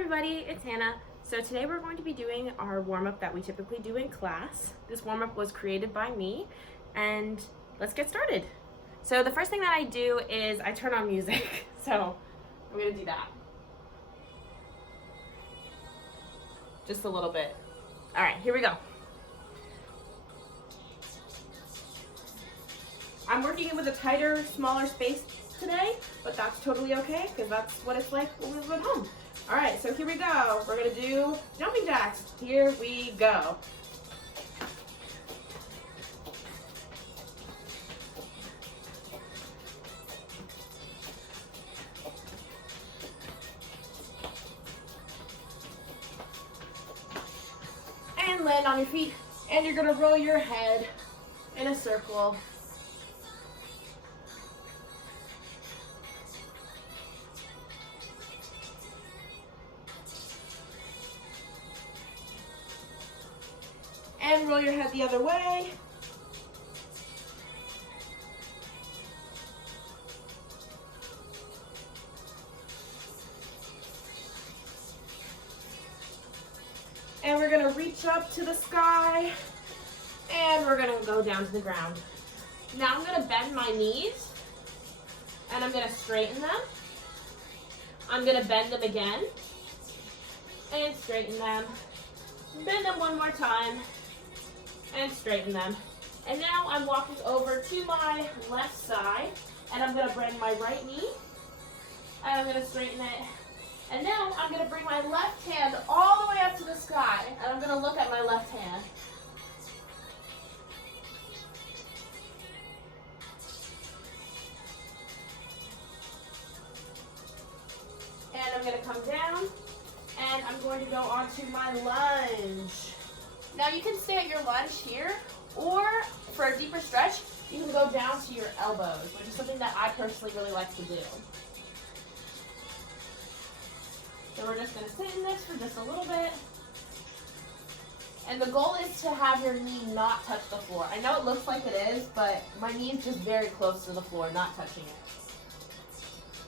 everybody, it's Hannah. So today we're going to be doing our warm-up that we typically do in class. This warm-up was created by me, and let's get started. So the first thing that I do is I turn on music. So I'm gonna do that. Just a little bit. All right, here we go. I'm working with a tighter, smaller space today, but that's totally okay because that's what it's like when we live at home. All right, so here we go. We're gonna do jumping jacks. Here we go. And land on your feet, and you're gonna roll your head in a circle. And roll your head the other way. And we're gonna reach up to the sky, and we're gonna go down to the ground. Now I'm gonna bend my knees, and I'm gonna straighten them. I'm gonna bend them again, and straighten them. Bend them one more time, and straighten them. And now I'm walking over to my left side, and I'm gonna bend my right knee, and I'm gonna straighten it. And now I'm gonna bring my left hand all the way up to the sky, and I'm gonna look at my left hand. And I'm gonna come down, and I'm going to go onto my lunge. Now you can stay at your lunge here, or for a deeper stretch, you can go down to your elbows, which is something that I personally really like to do. So we're just gonna sit in this for just a little bit. And the goal is to have your knee not touch the floor. I know it looks like it is, but my knee is just very close to the floor, not touching it.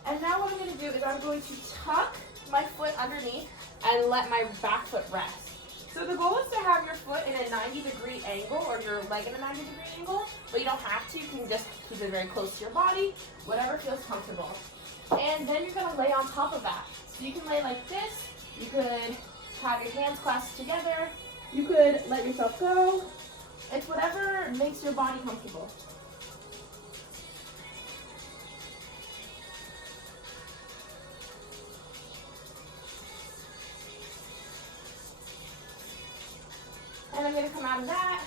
And now what I'm gonna do is I'm going to tuck my foot underneath and let my back foot rest. So the goal is to have your foot in a 90-degree angle, or your leg in a 90-degree angle, but you don't have to. You can just keep it very close to your body, whatever feels comfortable. And then you're gonna lay on top of that. So you can lay like this, you could have your hands clasped together, you could let yourself go. It's whatever makes your body comfortable. And I'm gonna come out of that,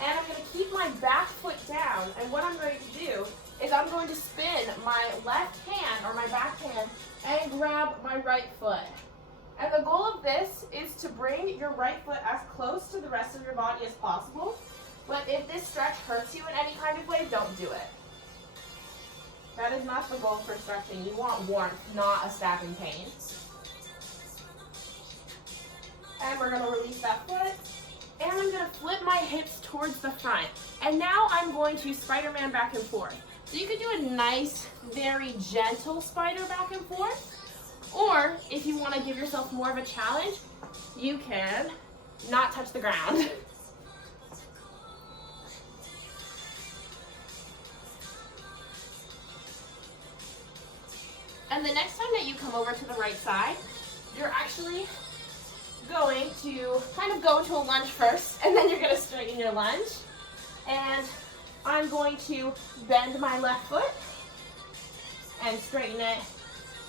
and I'm gonna keep my back foot down, and what I'm going to do is I'm going to spin my left hand, or my back hand, and grab my right foot. And the goal of this is to bring your right foot as close to the rest of your body as possible, but if this stretch hurts you in any kind of way, don't do it. That is not the goal for stretching. You want warmth, not a stabbing pain. And we're gonna release that foot. And I'm gonna flip my hips towards the front. And now I'm going to Spider-Man back and forth. So you can do a nice, very gentle spider back and forth. Or if you wanna give yourself more of a challenge, you can not touch the ground. And the next time that you come over to the right side, you're actually going to kind of go into a lunge first, and then you're going to straighten your lunge. And I'm going to bend my left foot and straighten it.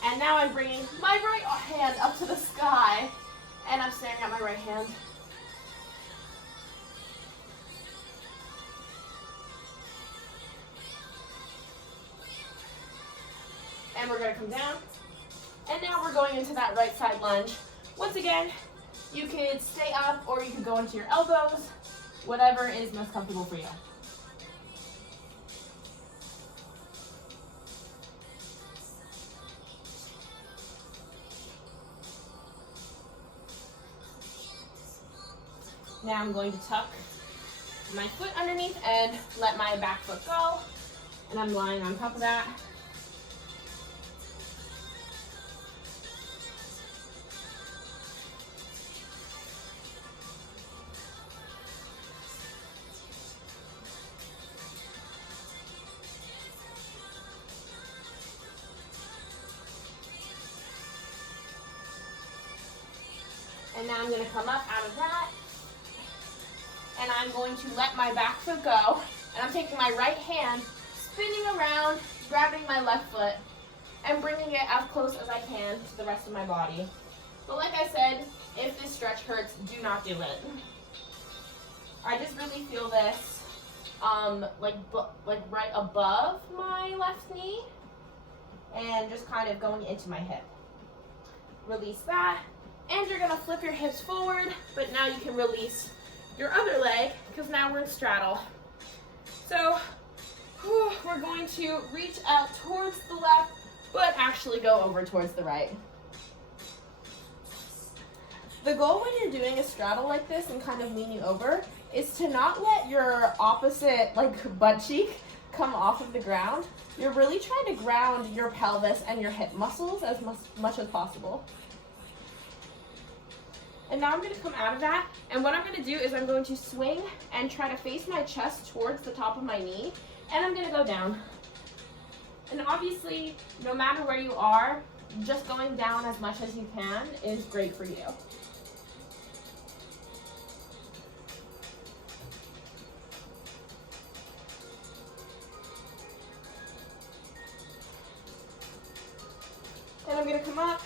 And now I'm bringing my right hand up to the sky, and I'm staring at my right hand. And we're going to come down. And now we're going into that right side lunge. Once again, you could stay up, or you could go into your elbows, whatever is most comfortable for you. Now I'm going to tuck my foot underneath and let my back foot go, and I'm lying on top of that. And now I'm going to come up out of that. And I'm going to let my back foot go. And I'm taking my right hand, spinning around, grabbing my left foot, and bringing it as close as I can to the rest of my body. But like I said, if this stretch hurts, do not do it. I just really feel this like right above my left knee and just kind of going into my hip. Release that, and you're gonna flip your hips forward, but now you can release your other leg because now we're in straddle. So we're going to reach out towards the left, but actually go over towards the right. The goal when you're doing a straddle like this and kind of leaning over is to not let your opposite, like butt cheek, come off of the ground. You're really trying to ground your pelvis and your hip muscles as much as possible. And now I'm going to come out of that, and what I'm going to do is I'm going to swing and try to face my chest towards the top of my knee, and I'm going to go down. And obviously, no matter where you are, just going down as much as you can is great for you. And I'm going to come up,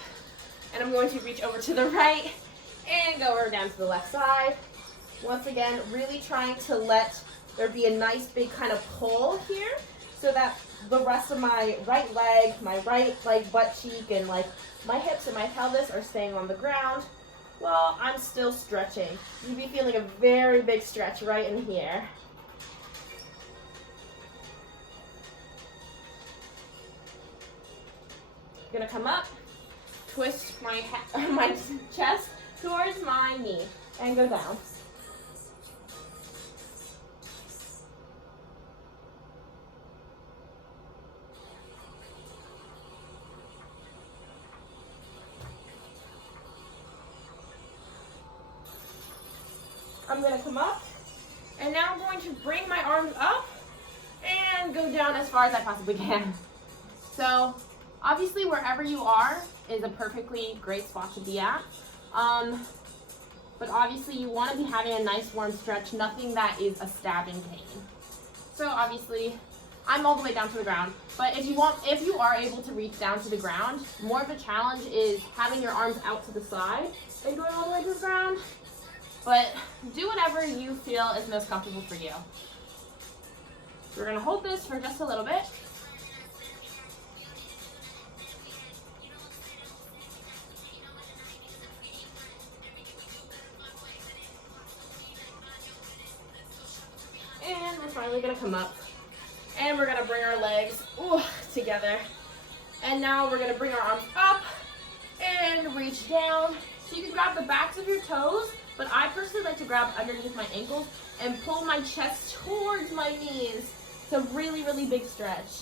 and I'm going to reach over to the right, and go over down to the left side. Once again, really trying to let there be a nice big kind of pull here so that the rest of my right leg, my right like butt cheek, and like my hips and my pelvis are staying on the ground while I'm still stretching. You'd be feeling a very big stretch right in here. Gonna come up, twist my chest towards my knee, and go down. I'm going to come up, and now I'm going to bring my arms up and go down as far as I possibly can. So obviously wherever you are is a perfectly great spot to be at. But obviously you want to be having a nice warm stretch, nothing that is a stabbing pain. So obviously I'm all the way down to the ground, but if you are able to reach down to the ground, more of a challenge is having your arms out to the side and going all the way to the ground. But do whatever you feel is most comfortable for you. So we're going to hold this for just a little bit. And we're finally going to come up. And we're going to bring our legs together. And now we're going to bring our arms up and reach down. So you can grab the backs of your toes, but I personally like to grab underneath my ankles and pull my chest towards my knees. It's a really, really big stretch.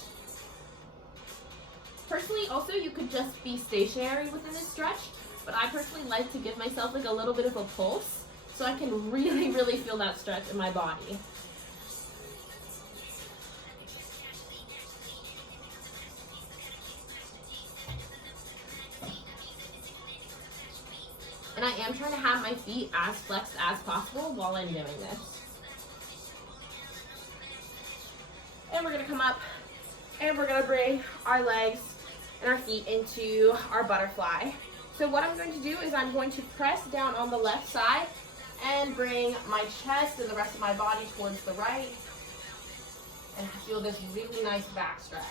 Personally, also, you could just be stationary within this stretch, but I personally like to give myself like a little bit of a pulse so I can really, really feel that stretch in my body. And I am trying to have my feet as flexed as possible while I'm doing this. And we're going to come up and we're going to bring our legs and our feet into our butterfly. So what I'm going to do is I'm going to press down on the left side and bring my chest and the rest of my body towards the right and feel this really nice back stretch.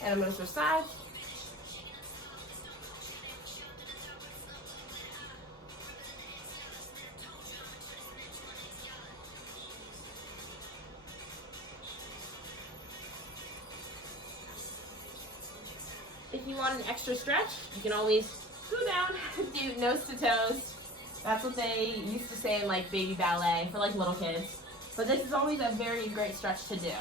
And I'm going to switch sides. If you want an extra stretch, you can always go down, do nose to toes. That's what they used to say in like baby ballet for like little kids. But this is always a very great stretch to do.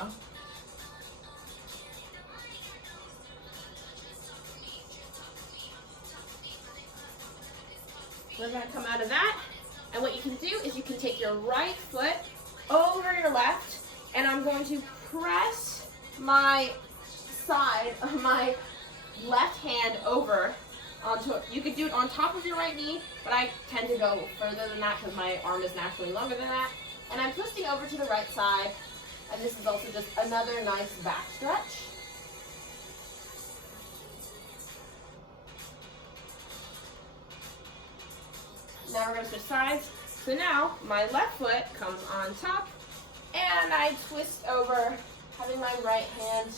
We're going to come out of that, and what you can do is you can take your right foot over your left And I'm going to press my side of my left hand over onto it. You could do it on top of your right knee, but I tend to go further than that because my arm is naturally longer than that. And I'm twisting over to the right side, and this is also just another nice back stretch. Now we're going to switch sides. So now my left foot comes on top, and I twist over, having my right hand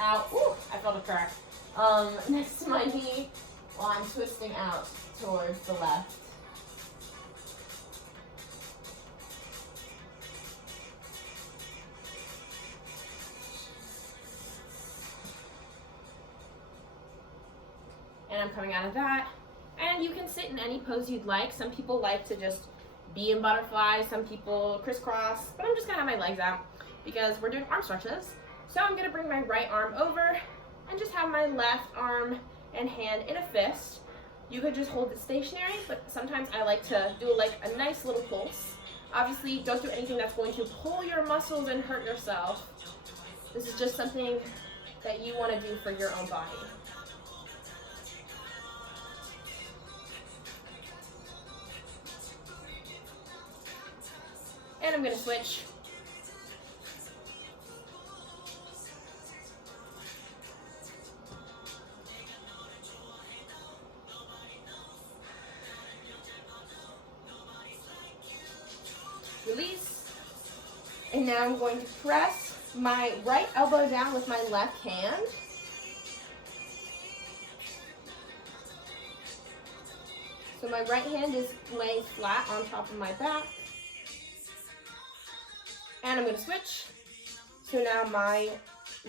out. Ooh, I felt a crack. Next to my knee while I'm twisting out towards the left. And I'm coming out of that. And you can sit in any pose you'd like. Some people like to just be in butterfly, some people crisscross, but I'm just gonna have my legs out because we're doing arm stretches. So I'm gonna bring my right arm over and just have my left arm and hand in a fist. You could just hold it stationary, but sometimes I like to do like a nice little pulse. Obviously, don't do anything that's going to pull your muscles and hurt yourself. This is just something that you wanna do for your own body. And I'm going to switch. Release. And now I'm going to press my right elbow down with my left hand. So my right hand is laying flat on top of my back. And I'm going to switch. So now my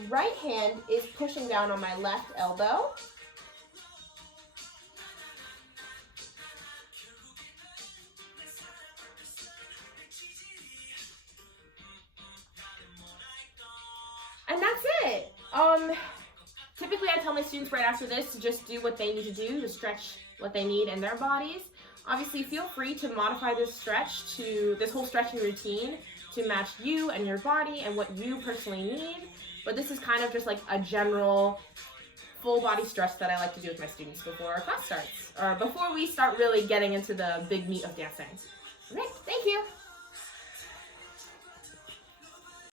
right hand is pushing down on my left elbow. And that's it. Typically I tell my students right after this to just do what they need to do to stretch what they need in their bodies. Obviously feel free to modify this whole stretching routine to match you and your body and what you personally need. But this is kind of just like a general full body stretch that I like to do with my students before our class starts, or before we start really getting into the big meat of dancing. All right, thank you.